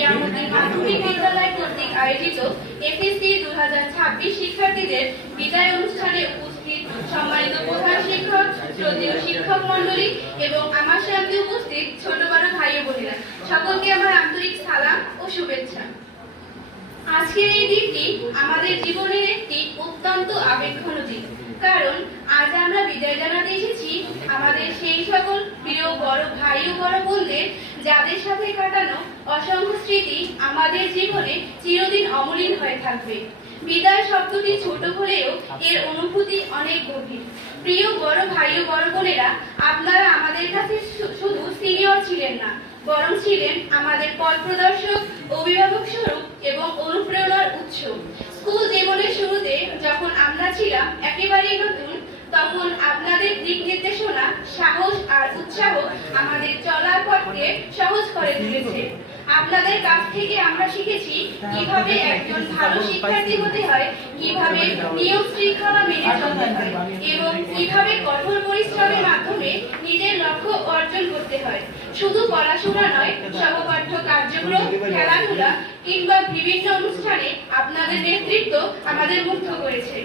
ইয়ামুদ্দিন মাধ্যমিক বিদ্যালয় কর্তৃক আয়োজিত এসএসসি 2026 শিক্ষার্থীদের বিদায় অনুষ্ঠানে উপস্থিত সম্মানিত প্রধান শিক্ষক, শ্রদ্ধেয় শিক্ষক মণ্ডলী এবং আমার সামনে উপস্থিত ছোট বড় ভাই ও বোনেরা, সকলকে আমার আন্তরিক সালাম ও শুভেচ্ছা। আজকের এই দিনটি আমাদের জীবনের একটি অত্যন্ত আবেগঘন দিন, কারণ আজ আমরা বিদায় জানাতে এসেছি আমাদের সেই সকল প্রিয় বড় ভাই ও বড় বোনদের, যাদের সাথে কাটানো অসংখ্য স্মৃতি আমাদের জীবনে চিরদিন অমলিন হয়ে থাকবে। বিদায় শব্দটি ছোট হলেও এর অনুভূতি অনেক গভীর। প্রিয় বড় ভাই ও বড় বোনেরা, আপনারা আমাদের কাছে শুধু সিনিয়র ছিলেন না, বরং ছিলেন আমাদের পথ প্রদর্শক, অভিভাবক স্বরূপ এবং অনুপ্রেরণার উৎস। স্কুল জীবনের শুরুতে যখন আমরা ছিলাম একেবারেই নতুন, তখন আপনাদের দিক নির্দেশনা, সাহস আর উৎসাহ আমাদের চলার পথকে সহজ করে তুলেছে। আপনাদের কাছ থেকে আমরা শিখেছি কিভাবে একজন ভালো শিক্ষার্থী হতে হয়, কিভাবে নিয়ম শৃঙ্খলা মেনে চলতে হয় এবং কিভাবে কঠোর পরিশ্রমের মাধ্যমে নিজের লক্ষ্য অর্জন করতে হয়। শুধু পড়াশোনা নয়, সহপাঠ্য কার্যক্রম, খেলাধুলা কিংবা বিভিন্ন অনুষ্ঠানে আপনাদের নেতৃত্ব আমাদের মুগ্ধ করেছে।